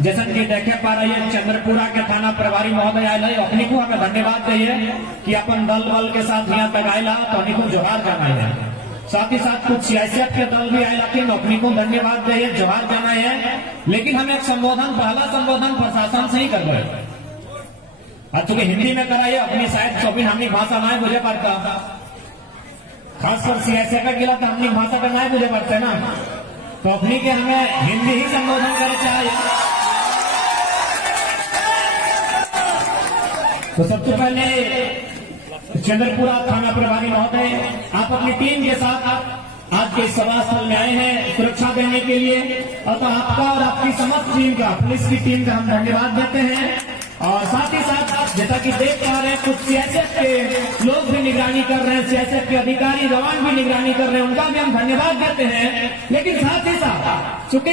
जैसा कि देखे पा रही है चंद्रपुरा के थाना प्रभारी महोदय आये अपनी को हमें धन्यवाद चाहिए कि अपन दल बल के साथ यहाँ तक आयला तो अपनी को जोहार जाना है। साथ ही साथ कुछ सीआईएसएफ के दल भी आये लेकिन अपनी को धन्यवाद चाहिए, जोहार जाना है। लेकिन हम एक संबोधन, पहला संबोधन प्रशासन से ही कर रहे हैं। चूंकि हिंदी में कराइए अपनी शायद शोपिन हमनी भाषा नहीं बुझे पड़ता, खासकर सीआईएसएफ का गिला तो हमनी भाषा का नहीं बुझे पड़ते ना, तो अपनी के हमें हिंदी ही संबोधन करे चाहिए। तो सबसे पहले चंद्रपुरा थाना प्रभारी महोदय, आप अपनी टीम के साथ आज के सभा स्थल में आए हैं सुरक्षा देने के लिए, और तो आपका और आपकी समस्त टीम का, पुलिस की टीम का हम धन्यवाद देते हैं। और साथ ही साथ जैसा कि देख पा रहे हैं कुछ सीआईएसएफ के लोग भी निगरानी कर रहे हैं, सीआईएसएफ के अधिकारी जवान भी निगरानी कर रहे हैं, उनका भी हम धन्यवाद देते हैं। लेकिन साथ ही साथ चूंकि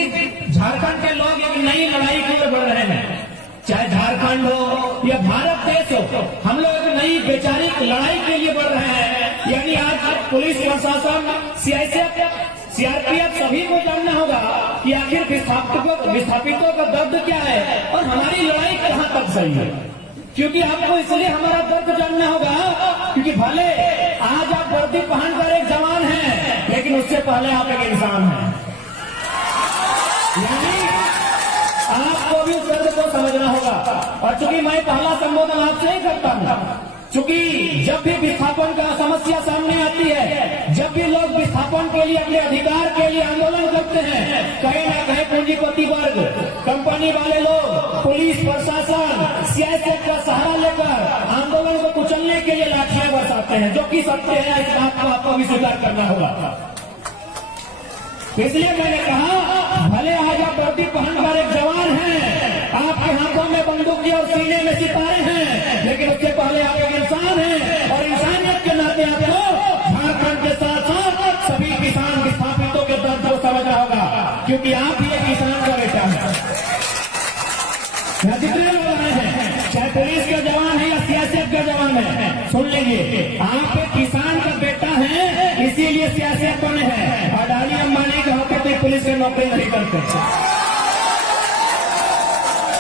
झारखंड के लोग एक नई लड़ाई की ओर बढ़ रहे हैं, चाहे झारखंड हो या भारत देश हो, हम लोग एक नई वैचारिक लड़ाई के लिए बढ़ रहे हैं। यानी आज पुलिस प्रशासन, सीआईएसएफ, सीआरपीएफ सभी को जानना होगा कि आखिर विस्थापितों का दर्द क्या है और हमारी लड़ाई कहां तक सही है। क्योंकि आपको इसलिए हमारा दर्द जानना होगा क्योंकि भले आज आप वर्दी पहनकर एक जवान हैं, लेकिन उससे पहले आप एक इंसान हैं। यानी आपको भी उस दर्द को समझना होगा। और चूंकि मैं पहला संबोधन आपसे ही करता हूं, चूंकि जब भी विस्थापन का समस्या सामने आती है, जब भी लोग विस्थापन के लिए, अपने अधिकार के लिए आंदोलन करते हैं, कहीं ना कहीं पूंजीपति वर्ग, कंपनी वाले लोग, पुलिस प्रशासन, सीआईएसएफ का सहारा लेकर आंदोलन को कुचलने के लिए लाठियां बरसाते हैं, जो कि सत्य है। इस बात को आपको भी स्वीकार करना होगा। इसलिए मैंने कहा भले आज आप वर्दी पहनकर एक जवान हैं, आपके हाथों में बंदूक और सीने में सितारे हैं, लेकिन उससे पहले आप एक इंसान हैं और इंसानियत के नाते आपको झारखंड के साथ साथ सभी किसान विस्थापितों के दर्द को समझना होगा, क्योंकि आप ही एक किसान का बेटा है। जितने लोग आए हैं, चाहे पुलिस के जवान है या सीआईएसएफ के जवान है, सुन लीजिए, आप एक किसान का बेटा है, इसीलिए सीआईएसएफ बने हैं। अडानी अंबानी के होते तो पुलिस की नौकरी नहीं करते।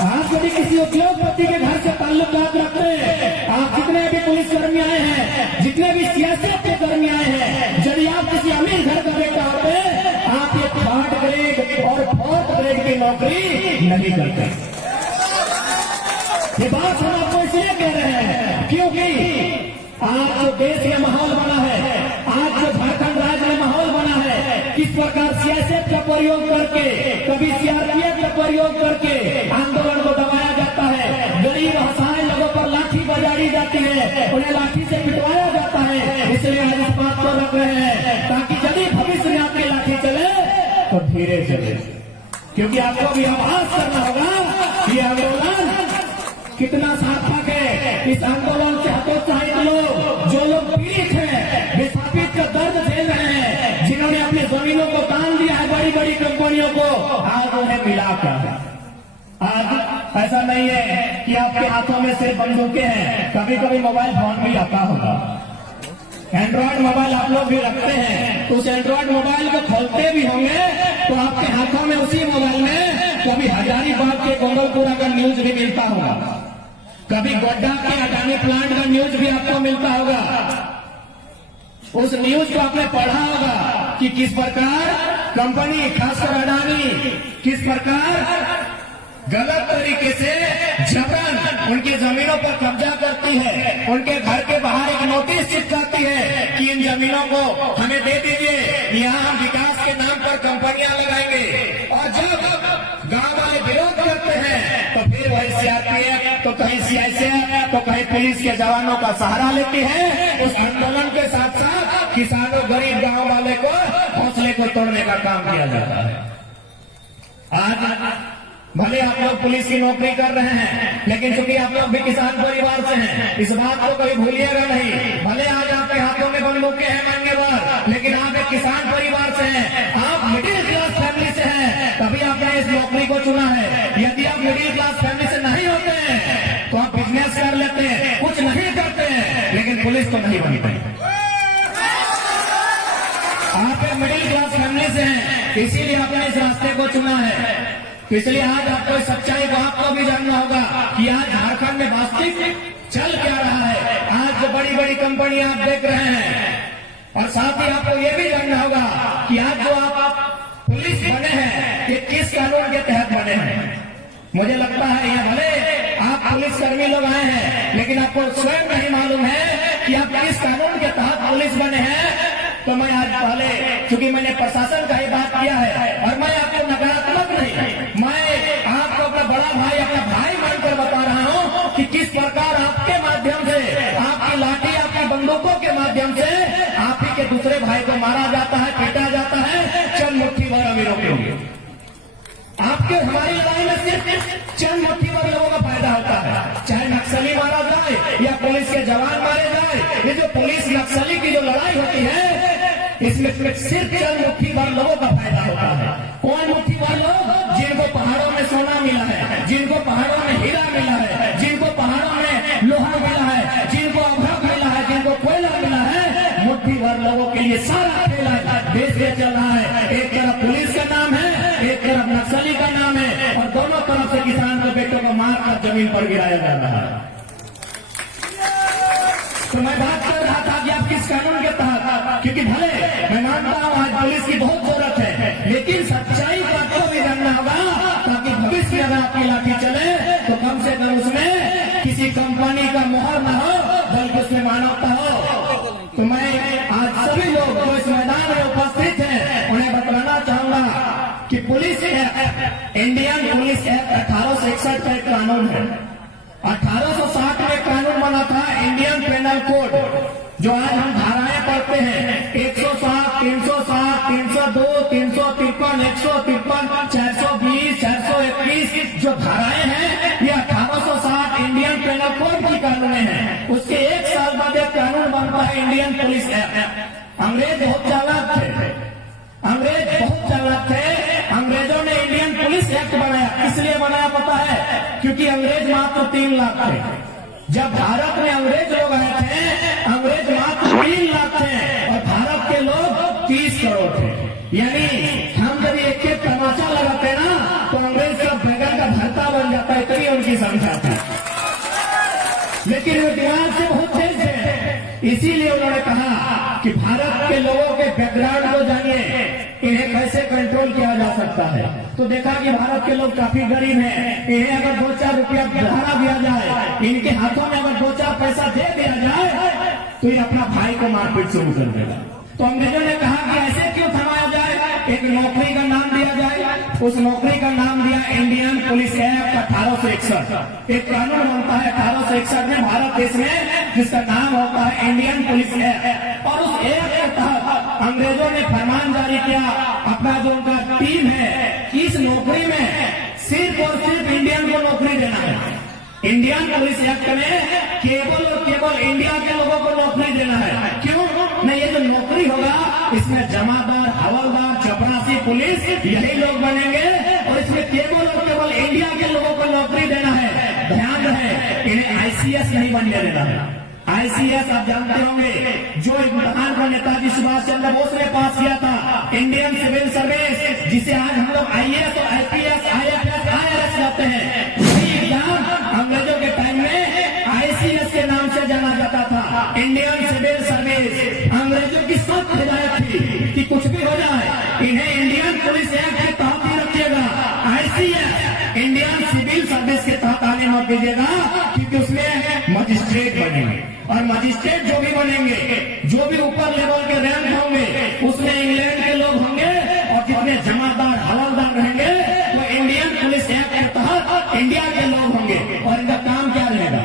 आप यदि किसी उद्योगपति के घर से ताल्लुकात रखते हैं, आप जितने भी पुलिस कर्मी आए हैं, जितने भी सीआईएसएफ के कर्मी आए हैं, यदि आप किसी अमीर घर का बेटा होते हैं, आप ये 3rd ग्रेड और 4th ग्रेड की नौकरी नहीं करते। ये बात हम आपको इसलिए कह रहे हैं क्योंकि आज जो देश में माहौल बना है, आज जो झारखंड राज्य में माहौल बना है, किस प्रकार सीआईएसएफ का प्रयोग करके, कभी सीआरपीएफ का प्रयोग करके आंदोलन को दबाया जाता है, गरीब असहाय लोगों पर लाठी बजाई जाती है, उन्हें लाठी से पिटवाया जाता है। इसलिए हम इस बात को रख रहे हैं ताकि यदि भविष्य में आपकी लाठी चले तो धीरे चले, क्योंकि आपको भी आभास करना होगा कि आंदोलन कितना सार्थक है। इस आंदोलन से हतोत्साहित लोग, जो लोग पीड़ित हैं, विस्थापित का दर्द झेल रहे हैं, जिन्होंने अपनी जमीनों को दान दिया है बड़ी बड़ी कंपनियों को, आज उन्हें मिला क्या है। आज ऐसा नहीं है कि आपके हाथों में सिर्फ बंदूकें हैं, कभी कभी मोबाइल फोन भी आता होगा, एंड्रॉइड मोबाइल आप लोग भी रखते हैं, तो उस एंड्रॉइड मोबाइल को खोलते भी होंगे तो आपके हाथों में उसी मोबाइल में कभी हजारीबाग के गोरखपुरा का न्यूज भी मिलता होगा, कभी गोड्डा के अडानी प्लांट का न्यूज भी आपको मिलता होगा। उस न्यूज को आपने पढ़ा होगा कि किस प्रकार कंपनी, खासकर अडानी, किस प्रकार गलत तरीके से जबरन उनकी जमीनों पर कब्जा करती है, उनके घर के बाहर एक नोटिस चिपकाती है कि इन जमीनों को हमें दे दीजिए, यहाँ हम विकास के नाम पर कंपनियां लगाएंगे। और जब गांव वाले विरोध करते हैं तो फिर वही सीआरपीएफ, तो कहीं सीआईएसएफ, तो कहीं पुलिस के जवानों का सहारा लेती है। उस आंदोलन के साथ साथ किसानों, गरीब गांव वाले को हौसले को तोड़ने का काम किया जाता है। आज भले आप लोग पुलिस की नौकरी कर रहे हैं, लेकिन चूंकि आप लोग भी किसान परिवार से हैं, इस बात को कभी भूलिएगा नहीं। भले आज आपके हाथों में बंदूकें हैं मान्यवर, लेकिन आप एक किसान परिवार से हैं, आप मिडिल क्लास फैमिली से हैं, तभी आपने इस नौकरी को चुना है। यदि आप मिडिल क्लास फैमिली से नहीं होते हैं तो आप बिजनेस कर लेते हैं, कुछ नहीं करते हैं, लेकिन पुलिस तो नहीं बनते। आप एक मिडिल क्लास फैमिली से हैं, इसीलिए आपने इस रास्ते को चुना है। तो इसलिए आज आपको इस सच्चाई को आपको भी जानना होगा कि आज झारखंड में वास्तविक चल क्या रहा है। आज जो बड़ी बड़ी कंपनी आप देख रहे हैं, और साथ ही आपको ये भी जानना होगा कि आज जो आप पुलिस बने हैं ये किस कानून के तहत बने हैं। मुझे लगता है यह भले आप पुलिस कर्मी लोग आए हैं, लेकिन आपको स्वयं नहीं मालूम है कि आप किस कानून के तहत पुलिस बने हैं। तो मैं आज पहले, चूंकि मैंने प्रशासन का ही बात किया है, और मैं आपको नकारात्मक नहीं, मैं आपको अपना बड़ा भाई, अपना भाई मानकर बता रहा हूं कि किस प्रकार आपके माध्यम से, आपकी लाठी, आपकी बंदूकों के माध्यम से आप ही के दूसरे भाई को मारा जाता है, पीटा जाता है चंद मुट्ठी भर अमीरों के लिए। आपके हमारी लड़ाई में सिर्फ चंद मुट्ठी भर लोगों का फायदा होता है, चाहे नक्सली मारा जाए या पुलिस के जवान मारे जाए। ये जो पुलिस नक्सली की जो लड़ाई होती है, इसमें सिर्फ चंद मुट्ठी भर लोगों का फायदा होता है। कौन मुट्ठी भर लोग? जिनको पहाड़ों में सोना मिला है, जिनको पहाड़ों में हीरा मिला है, जिनको पहाड़ों में लोहा मिला है, जिनको अभ्रक मिला है, जिनको कोयला मिला है, मुट्ठी भर लोगों के लिए सारा खेला देश में चल रहा है। एक तरफ पुलिस का नाम है, एक तरफ नक्सली का नाम है, और दोनों तरफ से किसान के बेटों को मारकर जमीन पर गिराया जा रहा है। तो मैं बात कर रहा था कि आप किस कानून के तहत, क्योंकि भले मैं मानता हूं आज पुलिस की बहुत जरूरत है, लेकिन सच्चाई को आपको भी जानना होगा, ताकि भविष्य में अगर आपकी लाठी चले तो कम से कम उसमें किसी कंपनी का मोहर न हो, बल्कि उसमें मानवता हो। तो मैं आज सभी लोग जो इस मैदान में उपस्थित हैं उन्हें बताना चाहूंगा कि police act, Indian police act 1861 का एक कानून है। 1860 में कानून बना था इंडियन पेनल कोड, जो आज हम धाराएं पढ़ते हैं 160, 360, 302, 353, 153, 420, 421 जो धाराएं हैं, ये 1860 इंडियन पेनल कोड की कानून है। उसके एक साल बाद एक कानून बनता है इंडियन पुलिस एक्ट। अंग्रेज बहुत चालाक थे, अंग्रेज बहुत चालाक थे। अंग्रेजों ने इंडियन पुलिस एक्ट बनाया, इसलिए बनाया पता है, क्योंकि अंग्रेज मात्र 3 लाख थे। जब भारत में अंग्रेज लोग आए थे, अंग्रेज मात्र 3 लाख थे और भारत के लोग 30 करोड़ थे। यानी हम जब एक एक तमाचा लगाते ना तो अंग्रेज का बैगन का भरता बन जाता, इतनी उनकी संख्या थी। लेकिन वे दिमाग से बहुत तेज थे, इसीलिए उन्होंने कहा कि भारत के लोगों के बैकग्राउंड को जानिए, इन्हें कैसे कंट्रोल किया जा सकता है। तो देखा कि भारत के लोग काफी गरीब हैं, इन्हें अगर 2-4 रुपया बढ़ा दिया जाए, इनके हाथों में अगर 2-4 पैसा दे दिया जाए तो ये अपना भाई को मारपीट शुरू कर देगा। तो अंग्रेजों ने कहा कि ऐसे क्यों थमाया जाए, एक नौकरी का नाम दिया जाए। उस नौकरी का नाम दिया इंडियन पुलिस एक्ट 1861। एक कानून बनता है 1861 में भारत देश में, जिसका नाम होता है इंडियन पुलिस एक्ट। और उस एक्ट के तहत अंग्रेजों ने फरमान जारी किया, अपना जो उनका टीम है कि इस नौकरी में सिर्फ और सिर्फ इंडियन को नौकरी देना है। इंडियन पुलिस एक्ट में केवल और केवल इंडिया के लोगों को नौकरी देना है। क्यों? नहीं, ये जो नौकरी होगा इसमें जमादार, हवलदार, चपरासी, पुलिस यही लोग बनेंगे, और इसमें केवल और केवल इंडिया के लोगों को नौकरी देना है। ध्यान रहे, इन्हें आईसीएस नहीं बनने देना है। आईसीएस आप जानते होंगे, जो इम्तिहान को नेताजी सुभाष चंद्र बोस ने पास किया था, इंडियन सिविल सर्विस, जिसे आज हम लोग आईएएस और आईपीएस, आईएफएस, आईआरएस कहते हैं। यही एग्जाम अंग्रेजों के टाइम में आईसीएस के नाम से जाना जाता था, इंडियन सिविल सर्विस। अंग्रेजों की सख्त हिदायत थी कि कुछ भी हो जाए इन्हें इंडियन पुलिस एक्ट के तहत ही रखिएगा, आईसीएस इंडियन सिविल सर्विस के तहत आने मत दीजिएगा, क्योंकि उसमें मजिस्ट्रेट बनेंगे, और मजिस्ट्रेट जो भी बनेंगे, जो भी ऊपर लेवल के रैंक होंगे, उसमें इंग्लैंड के लोग होंगे, और जितने जमादार, हवलदार रहेंगे वो इंडियन पुलिस एक्ट के तहत इंडिया के लोग होंगे। और इनका काम क्या रहेगा?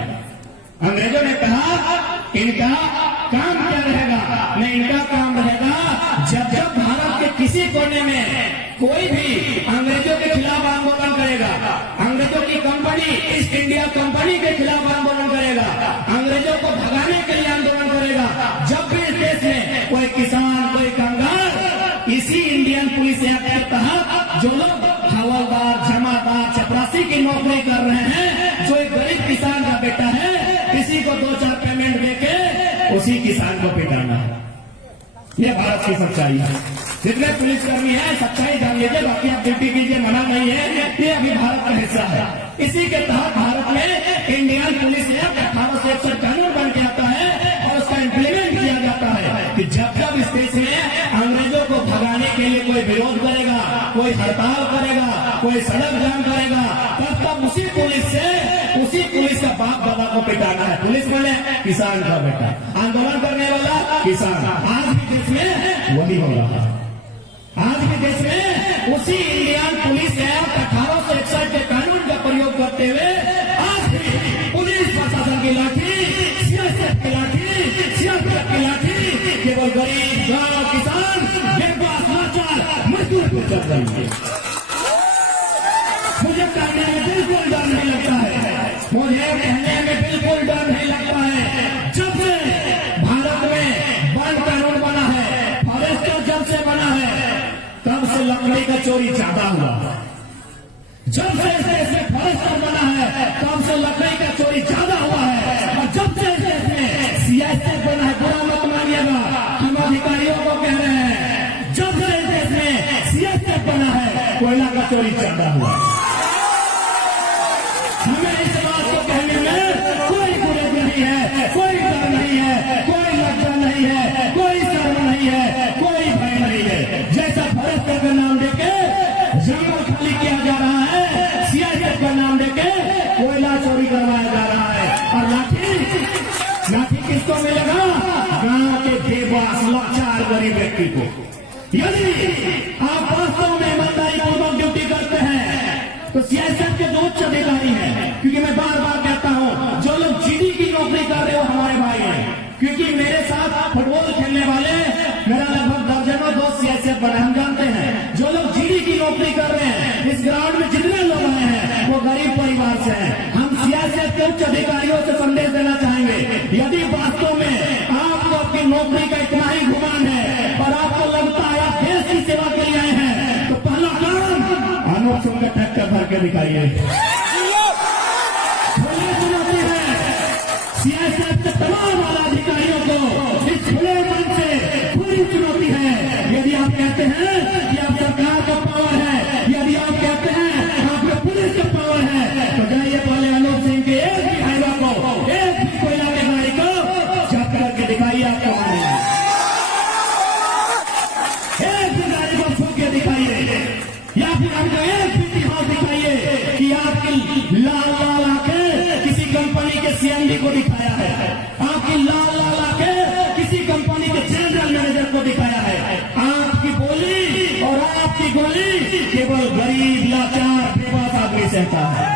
अंग्रेजों ने कहा इनका काम क्या रहेगा? नहीं, इनका काम रहेगा जब जब भारत के किसी कोने में कोई भी अंग्रेजों के खिलाफ आंदोलन करेगा, अंग्रेजों की कंपनी ईस्ट इंडिया कंपनी के खिलाफ आंदोलन करेगा, अंग्रेजों को भगाने के लिए आंदोलन करेगा, जब भी इस देश में कोई किसान, कोई कामगार इसी इंडियन पुलिस एक्ट के तहत जो लोग हवलदार, जमादार, चपरासी की नौकरी कर रहे हैं, जो एक गरीब किसान का बेटा है, किसी को 2-4 पेमेंट देके उसी किसान को पिटाना है। यह भारत की सच्चाई है। जितने पुलिसकर्मी हैं सच्चाई जान लीजिए, बाकी आप ड्यूटी कीजिए, मना नहीं है, ये अभी भारत का हिस्सा है। इसी के तहत भारत में इंडियन पुलिस एक्ट 1861 कानून बन के आता है और उसका इम्प्लीमेंट किया जाता है कि जब जब इस देश में अंग्रेजों को भगाने के लिए कोई विरोध करेगा, कोई हड़ताल करेगा, कोई सड़क जाम करेगा, तब तब उसी पुलिस का बाप दादा को पिटाना है। पुलिस मैंने किसान का बेटा, आंदोलन करने वाला किसान। आज भी देश में वही हो रहा है। आज भी देश में उसी इंडियन पुलिस एक्ट 1861 के कानून का प्रयोग करते हुए आज भी पुलिस प्रशासन की लाठी, सियासत की लाठी, सियासत की लाठी केवल गरीब गांव किसान बेबस लाचार मजदूर को चल रही है। मुझे कहने में बिल्कुल डर नहीं लगता है, मुझे कहने में बिल्कुल डर नहीं लगता है। जब से भारत में वन कानून बना है, फॉरेस्ट जब से बना है, तब से लकड़ी का चोरी ज्यादा हुआ। जब से इस देश में फॉरेस्ट बना है, तब से लकड़ी का चोरी ज्यादा हुआ है। और जब से इस देश में सीएसएफ बना है, बुरा मत मानिएगा, हम अधिकारियों को कह रहे हैं, जब से इस देश में सीएसएफ बना है, कोयला का चोरी ज्यादा हुआ। हमें इस बात को कहने में कोई गुरेज नहीं है, कोई डर नहीं है, कोई लज्जा नहीं है, कोई शर्म नहीं है, कोई भय नहीं है। जैसा फॉरेस्ट का नाम देके जंगल खाली किया जा रहा है, सीएसएफ का नाम देके कोयला चोरी करवाया जा रहा है। और लाठी किसको मिलेगा? गांव के बेबस लाचार गरीब व्यक्ति को। यदि आप वास्तव में ईमानदारी पूर्वक ड्यूटी करते हैं तो सीएसएफ के जो उच्च अधिकारी हैं, क्योंकि मैं बार बार कहता हूं, जो लोग जीडी की नौकरी कर रहे हो हमारे भाई हैं, क्योंकि मेरे साथ फुटबॉल खेलने वाले मेरा लगभग दर्जनों दोस्त सीएसएफ बने, हम जानते हैं। जो लोग जीडी की नौकरी कर रहे हैं, इस ग्राउंड में जितने लोग आए हैं वो गरीब परिवार से हैं। हम सीएसएफ के उच्च अधिकारियों से संदेश देना चाहेंगे, यदि वास्तव में आपको आपकी नौकरी का इतना ही गुमान है और आपको लगता है आप देश की सेवा के लिए आए हैं, तो पहला काम अनूप सिंह का ट्रैक्टर भर के दिखाइए। चुनौती है सीएसएफ के तमाम आला अधिकारियों को, इस खुले मन से पूरी चुनौती है। यदि आप कहते हैं कि आप सरकार का पावर है, यदि आप कहते हैं आपके पुलिस का पावर है, तो जाइए पहले अनूप सिंह के एक भी हाईवा को, एक भी कोयला के गाड़ी को जब्त करके दिखाइए। आपको एक भी गाड़ी को फूक के दिखाइए, या फिर हमको एक भी इतिहास दिखाइए कि आपकी लाल लाल आंखें किसी कंपनी के सीएमडी को दिखाया है, आपकी लाल लाल आंखें किसी कंपनी के जनरल मैनेजर को दिखाया है। आपकी बोली और आपकी गोली केवल गरीब लाचार बेबस आदमी सहता है।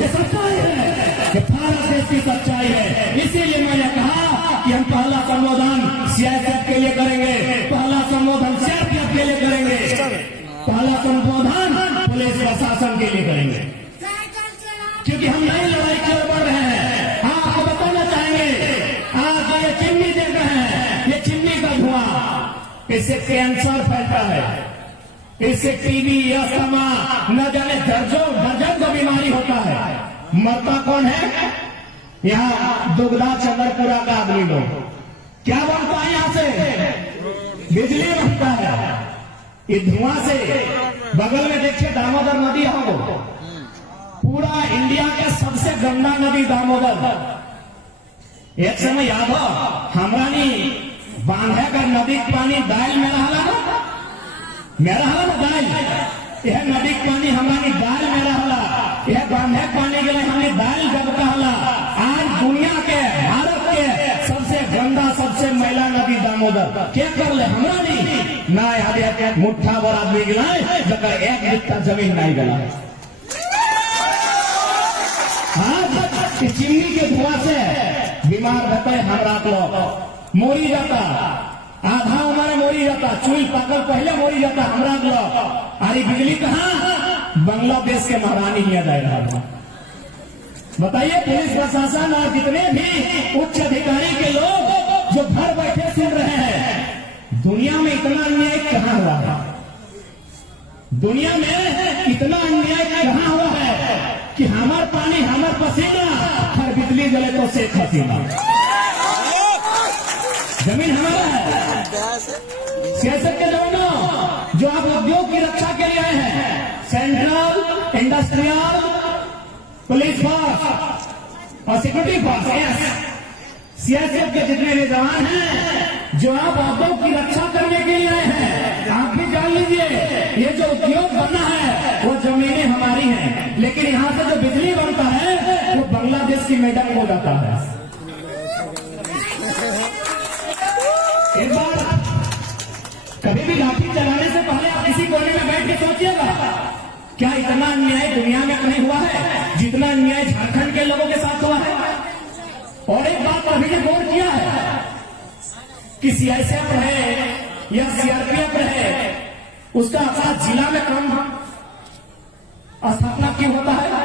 ये सच्चाई है, ये भारत देश की सच्चाई है। इसीलिए मैंने कहा कि हम पहला संबोधन सीएसएफ के लिए करेंगे, पहला संबोधन सीआरपीएफ के लिए करेंगे, पहला संबोधन पुलिस प्रशासन के लिए करेंगे, क्योंकि हम नई लड़ाई की ओर बढ़ रहे हैं। आपको बताना चाहेंगे, आज ये चिमनी देख रहे हैं, ये चिमनी का धुआं, इससे कैंसर फैलता है, इससे टीबी, अस्थमा, न जाने दर्जन का बीमारी होता है। मरता कौन है? यहाँ दुगदा चंद्रपुरा का आदमी लोग। क्या बनता है? यहाँ से बिजली बनता है। ये धुआं से बगल में देखिए दामोदर नदी है, वो पूरा इंडिया का सबसे गंदा नदी दामोदर। एक समय याद हो हमरानी बांधे का नदी पानी दाल में रहा ना, मेरा ना दाल, यह नदी पानी हमारी दाल में रहा, यह बांधे पानी के लिए हमारी दाल जब कहला। आज दुनिया के, भारत के सबसे गंदा, सबसे मैला नदी दामोदर। क्या कर ले हमरा नहीं ना याद मुठ्ठा भर आदमी गिलाए जगह एक बित्ता जमीन नहीं गला। आज चिमनी के धुआं से बीमार रहता है हमरा को, मोरी जाता, आधा हमारे मोरी जाता, चूल पाकल पहले मोरी जाता हमरा को। अरे बिजली कहाँ? बांग्लादेश के महारानी लिया जा रहा था। बताइए पुलिस प्रशासन और जितने भी उच्च अधिकारी के लोग जो घर बैठे सुन रहे हैं, दुनिया में इतना अन्याय कहाँ हुआ है? दुनिया में इतना अन्याय कहाँ हुआ है कि हमार पानी हमार पसीना, हर बिजली जले तो शेख हसीना। जमीन हमारा है, सीएसएफ के जवानों जो आप उद्योग की रक्षा के लिए आए हैं, सेंट्रल इंडस्ट्रियल पुलिस फोर्स और सिक्योरिटी फोर्स, यस, सीएसएफ के जितने भी जवान हैं जो आप उद्योग की रक्षा करने के लिए आए हैं, आप भी जान लीजिए ये जो उद्योग बना है वो जमीनें हमारी हैं, लेकिन यहां से जो बिजली बनता है वो बांग्लादेश की मेडल हो जाता है। एक बार कभी भी लाठी चलाने से पहले आप किसी कोने में बैठ के सोचिएगा, क्या इतना अन्याय दुनिया में कहीं हुआ है जितना अन्याय झारखंड के लोगों के साथ हुआ है? और एक बात कभी ने गौर किया है कि सीआईएसएफ रहे या सीआरपीएफ रहे, उसका अपना जिला में काम स्थापना क्यों होता है?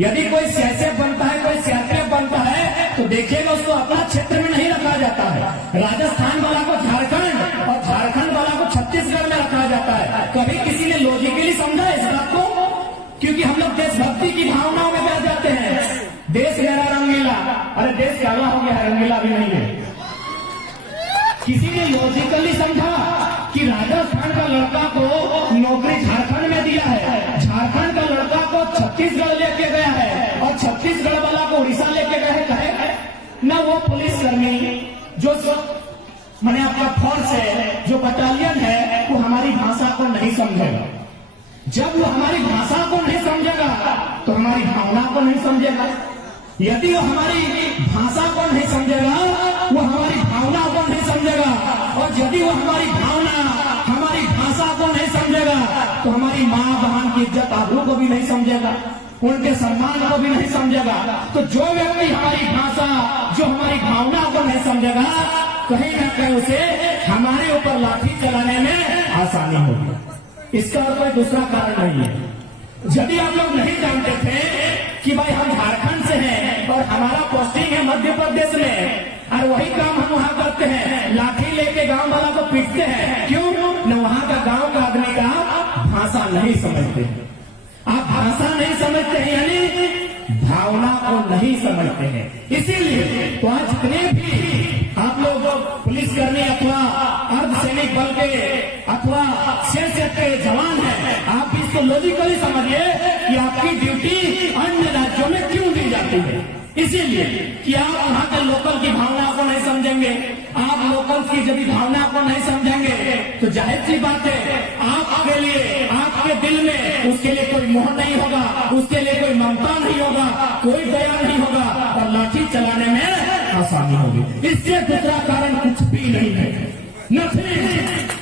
यदि कोई सीआईएसएफ बनता है, कोई सीआरपीएफ बनता है, तो देखिएगा उसको अपना क्षेत्र में नहीं रखा जाता है। राजस्थान वाला को झारखंड और झारखंड वाला को छत्तीसगढ़ में रखा जाता है। कभी किसी ने लॉजिकली समझा इस बात को? क्योंकि हम लोग देशभक्ति की भावनाओं में बह जाते हैं। देश गहरा रंगीला, अरे देश काला हो गया है, रंगीला भी नहीं है। किसी ने लॉजिकली समझा कि राजस्थान का लड़का को नौकरी झारखंड में दिया है, झारखंड का लड़का को छत्तीसगढ़ लेके गया है और छत्तीसगढ़ वाला को उड़ीसा लेके गए है। न वो पुलिसकर्मी जो मैंने आपका फोर्स है, जो बटालियन है, वो हमारी भाषा को नहीं समझेगा। जब वो हमारी भाषा को नहीं समझेगा तो हमारी भावना को नहीं समझेगा। यदि वो हमारी भाषा को नहीं समझेगा, वो हमारी भावना को नहीं समझेगा, और यदि वो हमारी भावना हमारी भाषा को नहीं समझेगा तो हमारी माँ बहन की इज्जत आबरू को भी नहीं समझेगा, उनके सम्मान को भी नहीं समझेगा। तो जो व्यक्ति हमारी भाषा, जो हमारी भावना को नहीं समझेगा, कहीं ना कहीं उसे हमारे ऊपर लाठी चलाने में आसानी होगी। इसका और कोई दूसरा कारण नहीं है। यदि आप लोग नहीं जानते थे कि भाई हम झारखंड से हैं और हमारा पोस्टिंग है मध्य प्रदेश में, और वही काम हम वहां करते हैं, लाठी लेके गांव वाला को पीटते हैं, क्यों? न वहां का गांव का आदमी का भाषा नहीं समझते। आप भाषा नहीं समझते हैं यानी भावना को नहीं समझते हैं। इसीलिए तो आज जितने भी आप लोग पुलिसकर्मी अथवा अर्धसैनिक बल के अथवा सीएसएफ के जवान हैं, आप इसको लॉजिकली समझिए कि आपकी ड्यूटी अन्य राज्यों में क्यों दी जाती है। इसीलिए कि आप वहां के लोकल की भावना को नहीं समझेंगे। आप लोकल की जब भावना को नहीं समझेंगे तो जाहिर सी बात है आपके लिए, आपके दिल में उसके लिए कोई मोह नहीं होगा, उसके लिए कोई ममता नहीं होगा, कोई दया नहीं होगा, और लाठी चलाने में आसानी होगी। इससे दूसरा कारण कुछ भी नहीं है, नथिंग।